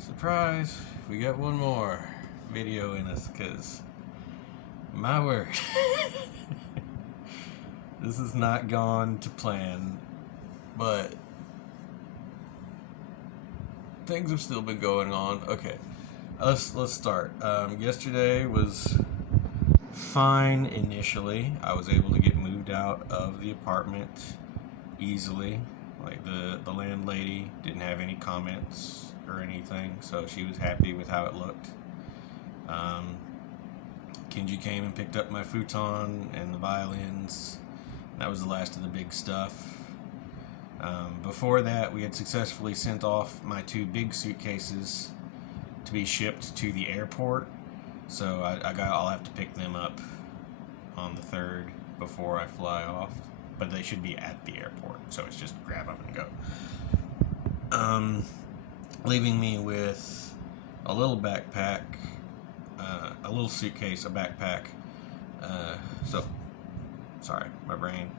Surprise, we got one more video in us because, my word, this has not gone to plan, but things have still been going on. Okay, let's start. Yesterday was fine initially. I was able to get moved out of the apartment easily. Like the landlady didn't have any comments or anything, so she was happy with how it looked. Kenji came and picked up my futon and the violins. That was the last of the big stuff. Before that, we had successfully sent off my two big suitcases to be shipped to the airport. So I'll have to pick them up on the 3rd before I fly off. But they should be at the airport, so it's just grab them and go. Leaving me with a little backpack, a little suitcase, a backpack. Sorry, my brain.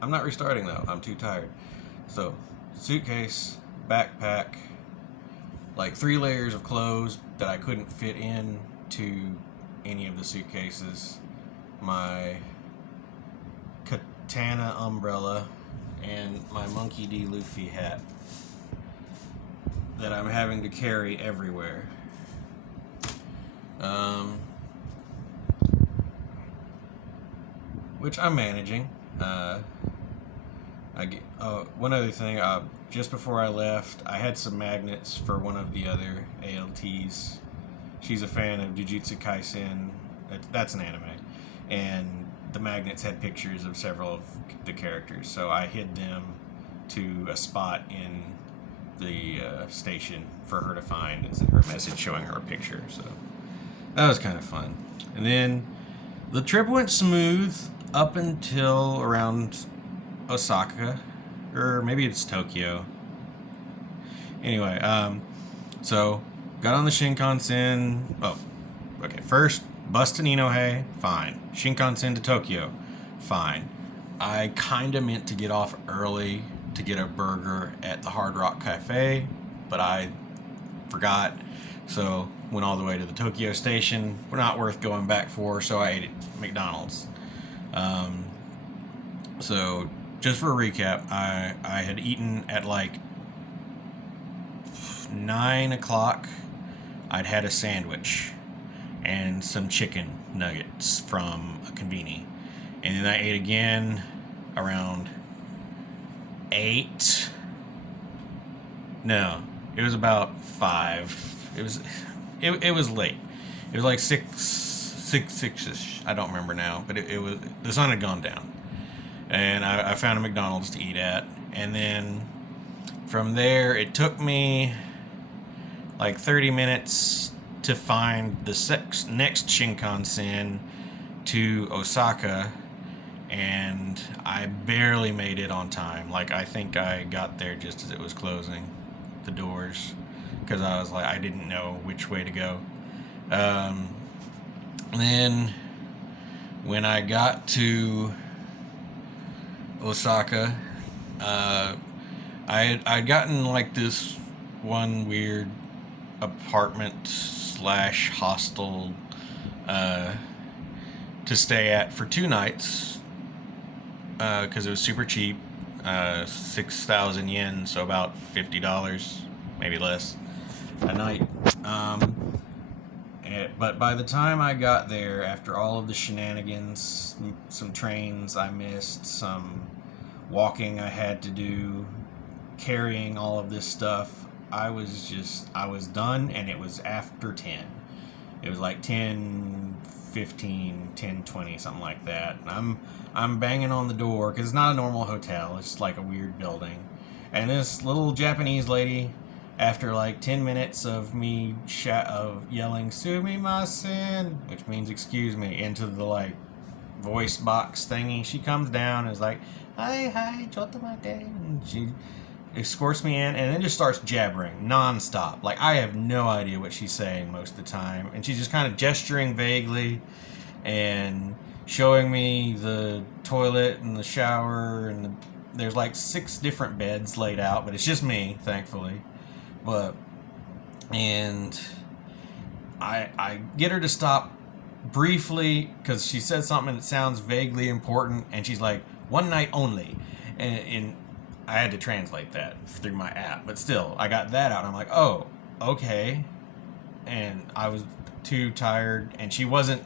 I'm not restarting though, I'm too tired. So, suitcase, backpack, like 3 layers of clothes that I couldn't fit in to any of the suitcases, my Katana umbrella, and my Monkey D. Luffy hat that I'm having to carry everywhere. Which I'm managing. One other thing, just before I left, I had some magnets for one of the other ALTs. She's a fan of Jujutsu Kaisen. That's an anime. And the magnets had pictures of several of the characters, so I hid them to a spot in the station for her to find and send her a message showing her a picture. So that was kind of fun. And then the trip went smooth up until around Osaka, or maybe it's Tokyo. Anyway, so got on the Shinkansen. Oh, okay. First, bus to Ninohe, fine. Shinkansen to Tokyo, fine. I kind of meant to get off early to get a burger at the Hard Rock Cafe, but I forgot. So went all the way to the Tokyo station. Not worth going back for, so I ate at McDonald's. So just for a recap, I had eaten at like 9 o'clock. I'd had a sandwich and some chicken nuggets from a conveni. And then I ate again around 8. No, it was about 5. It was late. It was like 6-ish. I don't remember now, but it was, the sun had gone down. And I found a McDonald's to eat at. And then from there, it took me like 30 minutes to find the next Shinkansen to Osaka, and I barely made it on time. Like, I think I got there just as it was closing the doors, because I was like, I didn't know which way to go. Then when I got to Osaka, I'd gotten like this one weird apartment / hostel to stay at for 2 nights, because it was super cheap, 6,000 yen, so about $50, maybe less, a night. But by the time I got there, after all of the shenanigans, some trains I missed, some walking I had to do, carrying all of this stuff, I was done, and it was after 10. It was like 10:15, 10:20, something like that. And I'm banging on the door, because it's not a normal hotel, it's like a weird building. And this little Japanese lady, after like 10 minutes of me yelling "sumimasen," which means excuse me, into the like voice box thingy, she comes down and is like, hi, chotto mate, and she escorts me in, and then just starts jabbering nonstop. Like, I have no idea what she's saying most of the time, and she's just kind of gesturing vaguely and showing me the toilet and the shower, and there's like 6 different beds laid out, but it's just me, thankfully. But and I get her to stop briefly because she said something that sounds vaguely important, and she's like, "1 night only," and I had to translate that through my app, but still, I got that out. And I'm like, "Oh, okay," and I was too tired, and she wasn't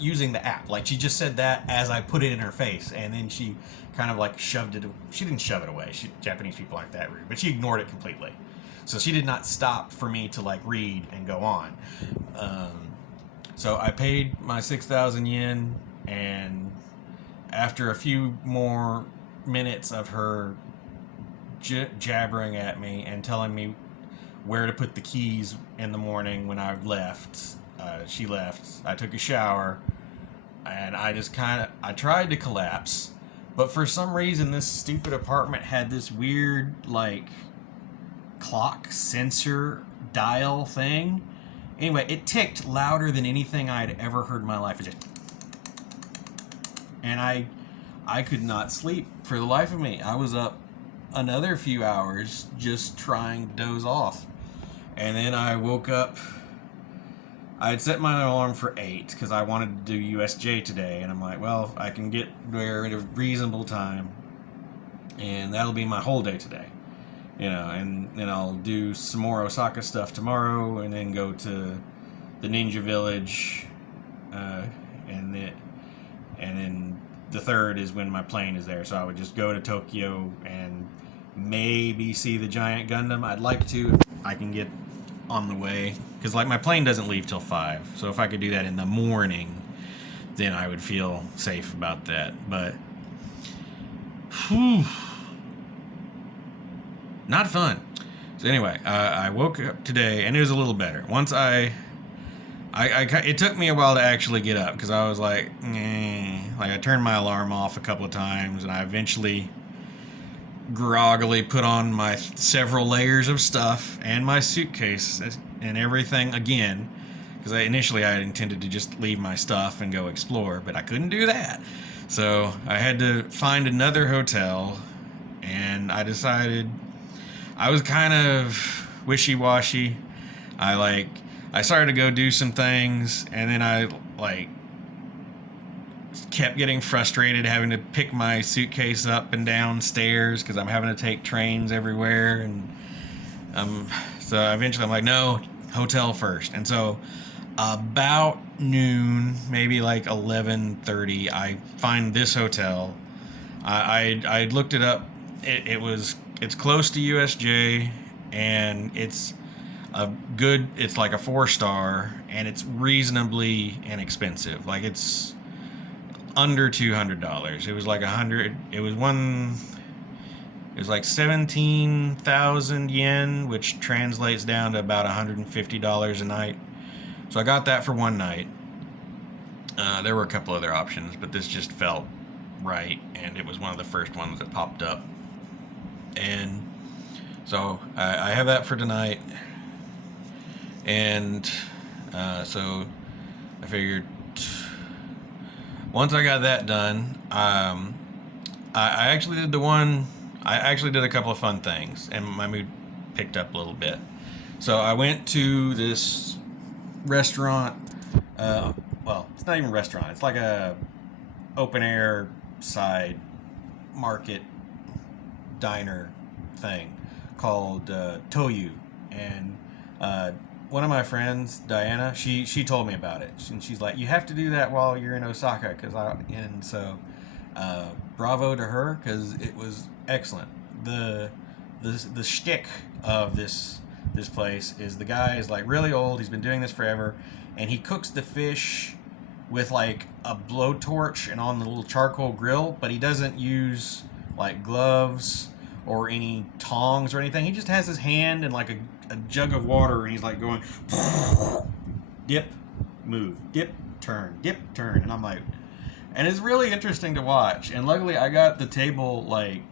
using the app. Like, she just said that as I put it in her face, and then she kind of like shoved it. She didn't shove it away. Japanese people aren't that rude, but she ignored it completely. So she did not stop for me to like read and go on. So I paid my 6,000 yen, and after a few more minutes of her jabbering at me and telling me where to put the keys in the morning when I left, she left. I took a shower, and I tried to collapse, but for some reason this stupid apartment had this weird like clock sensor dial thing. Anyway, it ticked louder than anything I'd ever heard in my life. It just, and I could not sleep for the life of me. I was up another few hours just trying to doze off. And then I woke up. I had set my alarm for 8 because I wanted to do USJ today. And I'm like, well, I can get there at a reasonable time, and that'll be my whole day today. And then I'll do some more Osaka stuff tomorrow, and then go to the Ninja Village, and then the 3rd is when my plane is there. So I would just go to Tokyo and maybe see the giant Gundam. I'd like to, if I can get on the way, because like my plane doesn't leave till 5. So if I could do that in the morning, then I would feel safe about that. But whew, not fun. So anyway, I woke up today, and it was a little better. Once it took me a while to actually get up, because I was like, like I turned my alarm off a couple of times, and I eventually groggily put on my several layers of stuff and my suitcase and everything again, because initially I had intended to just leave my stuff and go explore, but I couldn't do that. So I had to find another hotel, and I decided I was kind of wishy-washy. I started to go do some things, and then I kept getting frustrated having to pick my suitcase up and down stairs because I'm having to take trains everywhere, and so eventually I'm like, no, hotel first. And so about noon, maybe like 11:30, I find this hotel. I looked it up. It's close to USJ, and it's like a 4-star, and it's reasonably inexpensive. Like, it's under $200. It was like it was like 17,000 yen, which translates down to about $150 a night. So I got that for 1 night. There were a couple other options, but this just felt right, and it was one of the first ones that popped up. And so I have that for tonight. And so I figured once I got that done, I actually did a couple of fun things, and my mood picked up a little bit. So I went to this restaurant. Well, it's not even a restaurant. It's like a open air side market diner thing called Toyu, and one of my friends, Diana, she told me about it, and she's like, you have to do that while you're in Osaka, and so bravo to her, because it was excellent. The shtick of this place is the guy is like really old. He's been doing this forever, and he cooks the fish with like a blowtorch and on the little charcoal grill, but he doesn't use like gloves or any tongs or anything. He just has his hand and like a jug of water, and he's like going dip, move, dip, turn, and I'm like, and it's really interesting to watch. And luckily I got the table like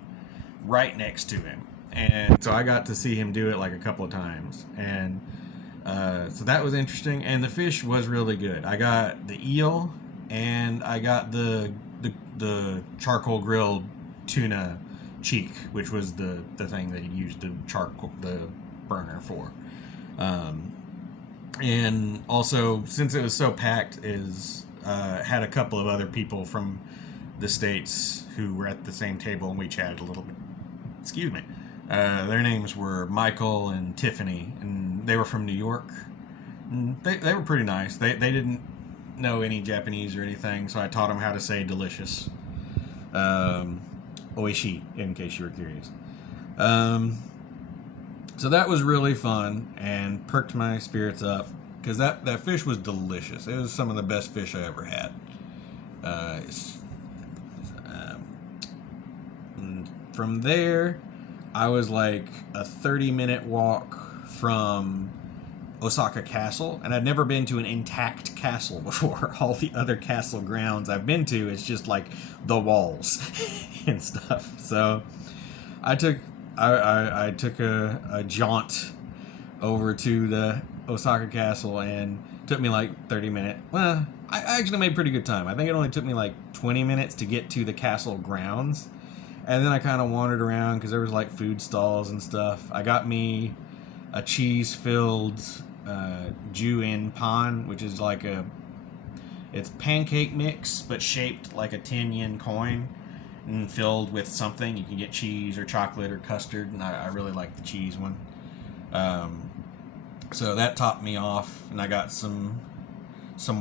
right next to him, and so I got to see him do it like a couple of times, and so that was interesting. And the fish was really good. I got the eel, and I got the charcoal grilled tuna cheek, which was the thing that he used the burner for. Um, and also, since it was so packed, is had a couple of other people from the States who were at the same table, and we chatted a little bit. Excuse me. Their names were Michael and Tiffany, and they were from New York. And they were pretty nice. They didn't know any Japanese or anything, so I taught them how to say delicious. Oishi, in case you were curious. So that was really fun and perked my spirits up because that fish was delicious. It was some of the best fish I ever had. And from there, I was like a 30-minute walk from Osaka Castle, and I'd never been to an intact castle before. All the other castle grounds I've been to, it's just like the walls and stuff. So I took a jaunt over to the Osaka Castle, and it took me like 30 minutes. Well, I actually made pretty good time. I think it only took me like 20 minutes to get to the castle grounds, and then I kind of wandered around because there was like food stalls and stuff. I got me a cheese-filled Ju-in pan, which is like it's pancake mix but shaped like a 10-yen coin and filled with something. You can get cheese or chocolate or custard, and I really like the cheese one. So that topped me off, and I got some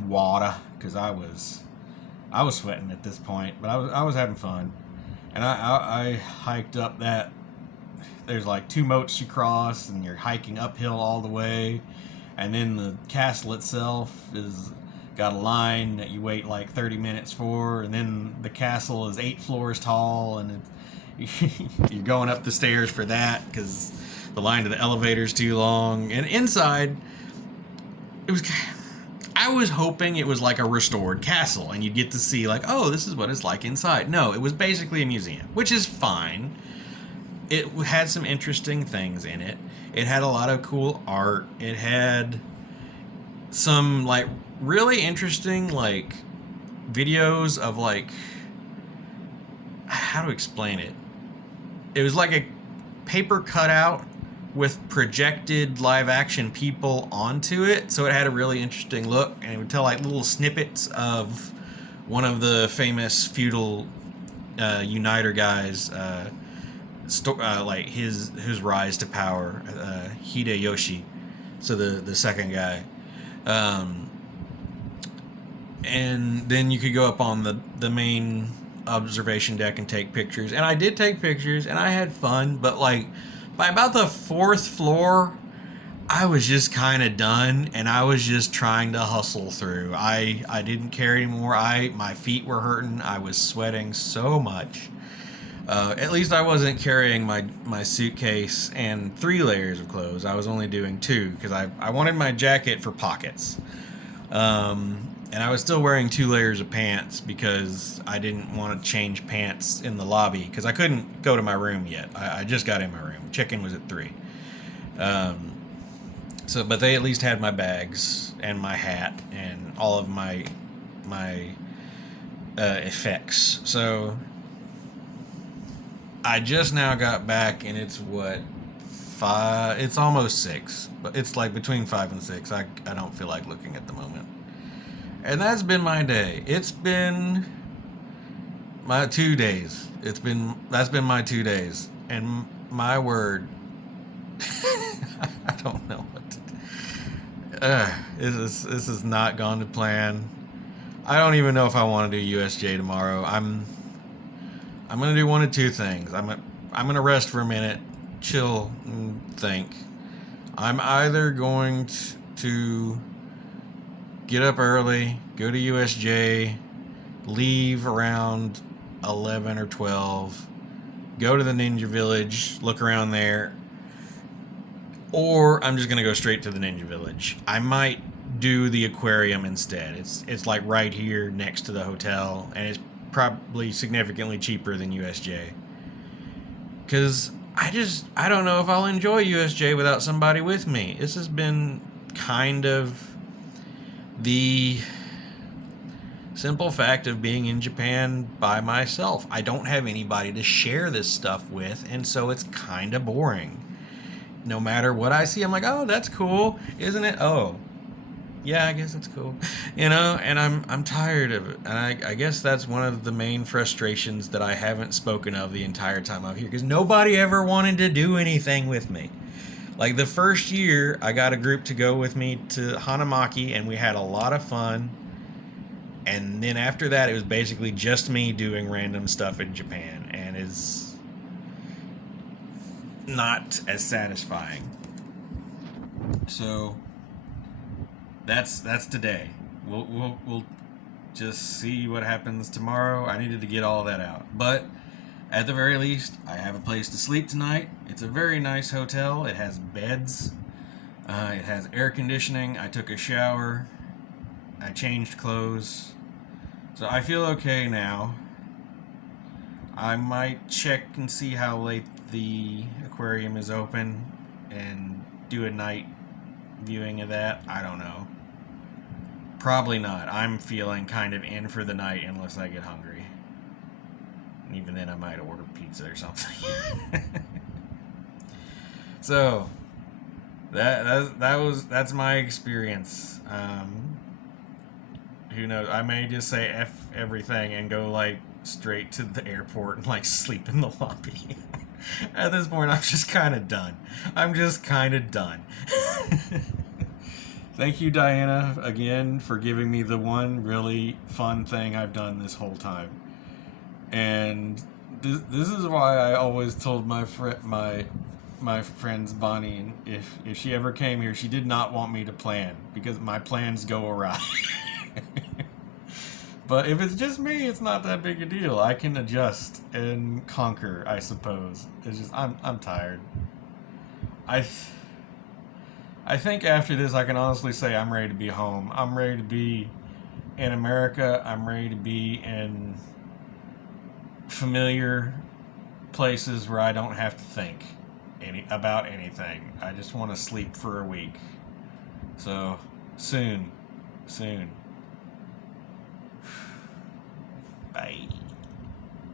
water because I was sweating at this point, but I was having fun, and I hiked up that. There's like 2 moats you cross, and you're hiking uphill all the way, and then the castle itself is got a line that you wait like 30 minutes for, and then the castle is 8 floors tall, and you're going up the stairs for that because the line to the elevator is too long. And inside, I was hoping it was like a restored castle, and you'd get to see like, oh, this is what it's like inside. No, it was basically a museum, which is fine. It had some interesting things in it. It had a lot of cool art. It had some like really interesting like videos of like, how to explain it. It was like a paper cutout with projected live action people onto it, so it had a really interesting look, and it would tell like little snippets of one of the famous feudal uniter guys, like his rise to power, Hideyoshi, so the second guy. And then you could go up on the main observation deck and take pictures. And I did take pictures, and I had fun, but like by about the 4th floor, I was just kind of done, and I was just trying to hustle through. I didn't care anymore. My feet were hurting. I was sweating so much. At least I wasn't carrying my suitcase and 3 layers of clothes. I was only doing 2 because I wanted my jacket for pockets. And I was still wearing 2 layers of pants because I didn't want to change pants in the lobby because I couldn't go to my room yet. I just got in my room. Check-in was at 3. But they at least had my bags and my hat and all of my effects. So I just now got back, and it's what, 5? It's almost 6, but it's like between 5 and 6. I don't feel like looking at the moment. And that's been my day. It's been my 2 days. That's been my 2 days. And my word, I don't know what to do. This has not gone to plan. I don't even know if I want to do USJ tomorrow. I'm gonna do one of 2 things. I'm gonna rest for a minute, chill, and think. I'm either going to get up early, go to USJ, leave around 11 or 12, go to the Ninja Village, look around there, or I'm just gonna go straight to the Ninja Village. I might do the aquarium instead. It's like right here next to the hotel, and it's probably significantly cheaper than USJ. Because I don't know if I'll enjoy USJ without somebody with me. This has been kind of the simple fact of being in Japan by myself. I don't have anybody to share this stuff with, and so it's kind of boring. no matter what I see, I'm like, oh, that's cool, isn't it? Oh, yeah, I guess it's cool, And I'm tired of it, and I guess that's one of the main frustrations that I haven't spoken of the entire time I'm here, because nobody ever wanted to do anything with me. Like the first year, I got a group to go with me to Hanamaki, and we had a lot of fun. And then after that, it was basically just me doing random stuff in Japan, and it's not as satisfying. So that's today. We'll just see what happens tomorrow. I needed to get all that out, but at the very least, I have a place to sleep tonight. It's a very nice hotel. It has beds. It has air conditioning. I took a shower. I changed clothes. So I feel okay now. I might check and see how late the aquarium is open and do a night viewing of that. I don't know. Probably not. I'm feeling kind of in for the night unless I get hungry. And even then, I might order pizza or something. So that's my experience. Who knows? I may just say F everything and go like straight to the airport and like sleep in the lobby. At this point, I'm just kind of done. Thank you, Diana, again for giving me the one really fun thing I've done this whole time. And this is why I always told my friends Bonnie, if she ever came here, she did not want me to plan because my plans go awry. But if it's just me, it's not that big a deal. I can adjust and conquer, I suppose. It's just I'm tired. I think after this, I can honestly say I'm ready to be home. I'm ready to be in America. I'm ready to be in familiar places where I don't have to think about anything. I just want to sleep for a week. So soon.